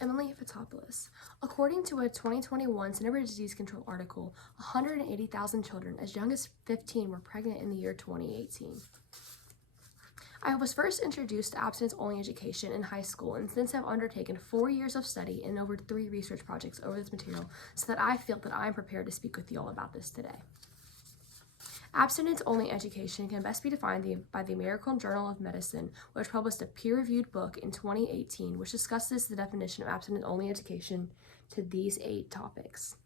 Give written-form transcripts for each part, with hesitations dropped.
Emily Fitopoulos. According to a 2021 Center for Disease Control article, 180,000 children as young as 15 were pregnant in the year 2018. I was first introduced to abstinence-only education in high school and since have undertaken 4 years of study and over 3 research projects over this material so that I feel that I am prepared to speak with you all about this today. Abstinence-only education can best be defined by the American Journal of Medicine, which published a peer-reviewed book in 2018 which discusses the definition of abstinence-only education to these 8 topics.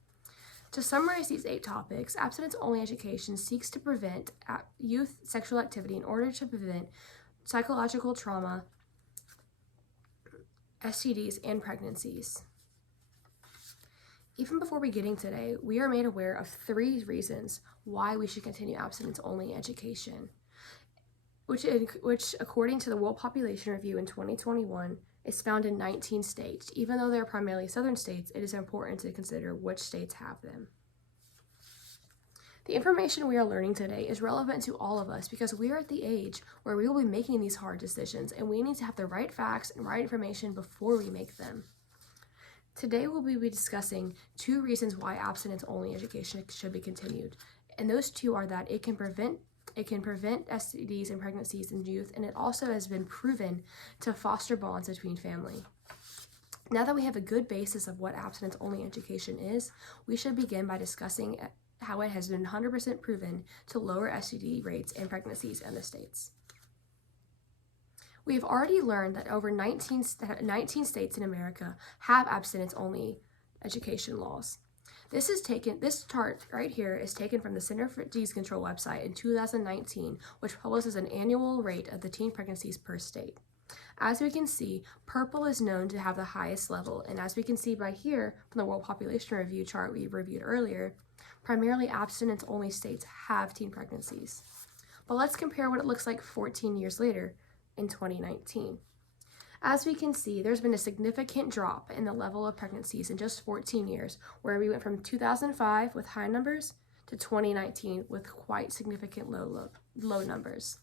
To summarize these 8 topics, abstinence-only education seeks to prevent youth sexual activity in order to prevent psychological trauma, STDs, and pregnancies. Even before beginning today, we are made aware of 3 reasons why we should continue abstinence-only education, which according to the World Population Review in 2021, is found in 19 states. Even though they're primarily southern states, it is important to consider which states have them. The information we are learning today is relevant to all of us because we are at the age where we will be making these hard decisions and we need to have the right facts and right information before we make them. Today we'll be discussing 2 reasons why abstinence-only education should be continued, and those 2 are that it can prevent STDs and pregnancies in youth, and it also has been proven to foster bonds between family. Now that we have a good basis of what abstinence-only education is, we should begin by discussing how it has been 100% proven to lower STD rates and pregnancies in the states. We have already learned that over 19 states in America have abstinence-only education laws. This chart right here is taken from the Center for Disease Control website in 2019, which publishes an annual rate of the teen pregnancies per state. As we can see, purple is known to have the highest level, and as we can see by here from the World Population Review chart we reviewed earlier, primarily abstinence-only states have teen pregnancies. But let's compare what it looks like 14 years later in 2019. As we can see, there's been a significant drop in the level of pregnancies in just 14 years, where we went from 2005 with high numbers to 2019 with quite significant low numbers.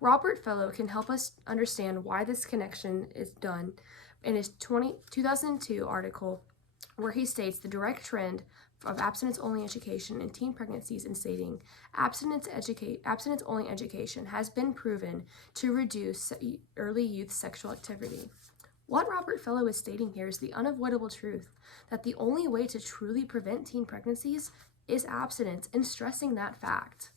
Robert Fellow can help us understand why this connection is done in his 2002 article, where he states the direct trend of abstinence-only education in teen pregnancies and stating, abstinence-only education has been proven to reduce early youth sexual activity. What Robert Fellow is stating here is the unavoidable truth that the only way to truly prevent teen pregnancies is abstinence, and stressing that fact.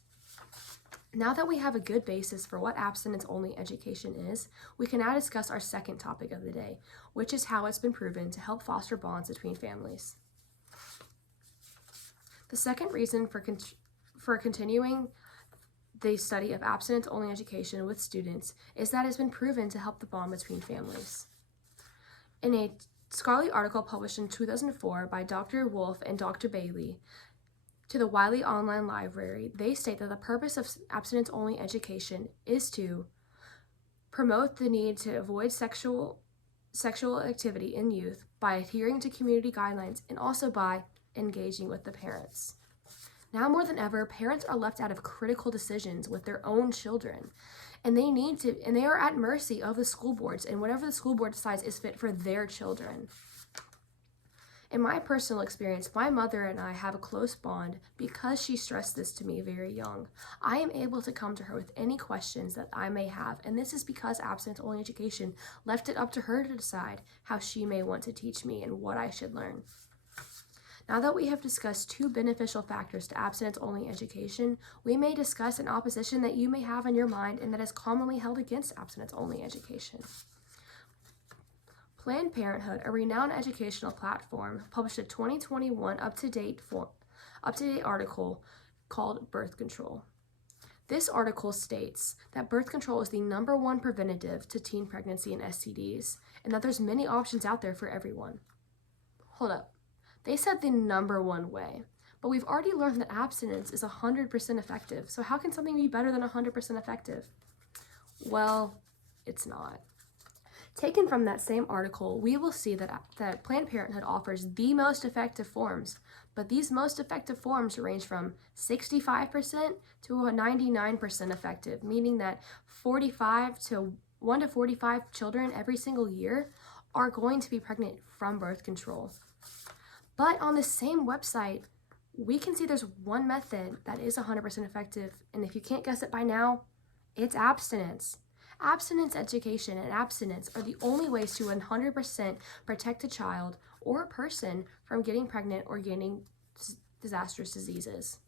Now that we have a good basis for what abstinence-only education is, we can now discuss our second topic of the day, which is how it's been proven to help foster bonds between families. The second reason for continuing the study of abstinence-only education with students is that it's been proven to help the bond between families. In a scholarly article published in 2004 by Dr. Wolf and Dr. Bailey to the Wiley Online Library, they state that the purpose of abstinence-only education is to promote the need to avoid sexual activity in youth by adhering to community guidelines and also by engaging with the parents. Now more than ever, parents are left out of critical decisions with their own children, and they are at mercy of the school boards and whatever the school board decides is fit for their children. In my personal experience, my mother and I have a close bond because she stressed this to me very young. I am able to come to her with any questions that I may have, and this is because abstinence-only education left it up to her to decide how she may want to teach me and what I should learn. Now that we have discussed 2 beneficial factors to abstinence-only education, we may discuss an opposition that you may have in your mind and that is commonly held against abstinence-only education. Planned Parenthood, a renowned educational platform, published a 2021 up-to-date article called Birth Control. This article states that birth control is the #1 preventative to teen pregnancy and STDs, and that there's many options out there for everyone. Hold up. They said the #1 way, but we've already learned that abstinence is 100% effective, so how can something be better than 100% effective? Well, it's not. Taken from that same article, we will see that Planned Parenthood offers the most effective forms, but these most effective forms range from 65% to 99% effective, meaning that 1 to 45 children every single year are going to be pregnant from birth control. But on the same website, we can see there's one method that is 100% effective, and if you can't guess it by now, it's abstinence. Abstinence education and abstinence are the only ways to 100% protect a child or a person from getting pregnant or getting disastrous diseases.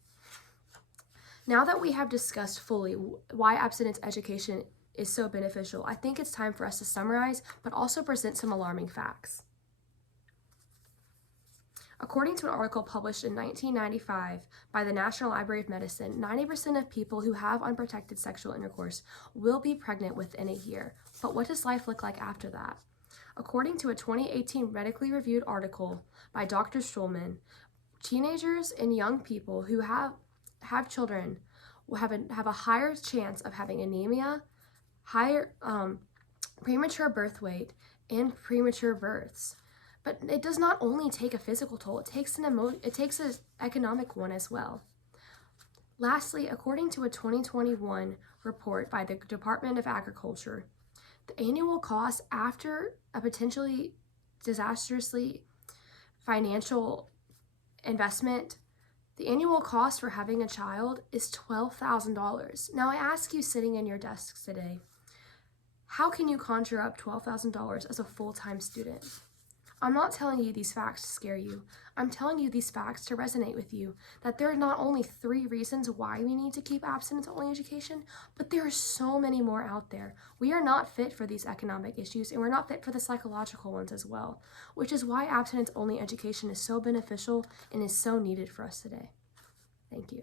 Now that we have discussed fully why abstinence education is so beneficial, I think it's time for us to summarize, but also present some alarming facts. According to an article published in 1995 by the National Library of Medicine, 90% of people who have unprotected sexual intercourse will be pregnant within a year. But what does life look like after that? According to a 2018 medically reviewed article by Dr. Schulman, teenagers and young people who have children will have a higher chance of having anemia, higher premature birth weight, and premature births. But it does not only take a physical toll, it takes an economic one as well. Lastly, according to a 2021 report by the Department of Agriculture, the annual cost after a potentially disastrously financial investment, the annual cost for having a child is $12,000. Now I ask you sitting in your desks today, how can you conjure up $12,000 as a full-time student? I'm not telling you these facts to scare you. I'm telling you these facts to resonate with you, that there are not only 3 reasons why we need to keep abstinence-only education, but there are so many more out there. We are not fit for these economic issues, and we're not fit for the psychological ones as well, which is why abstinence-only education is so beneficial and is so needed for us today. Thank you.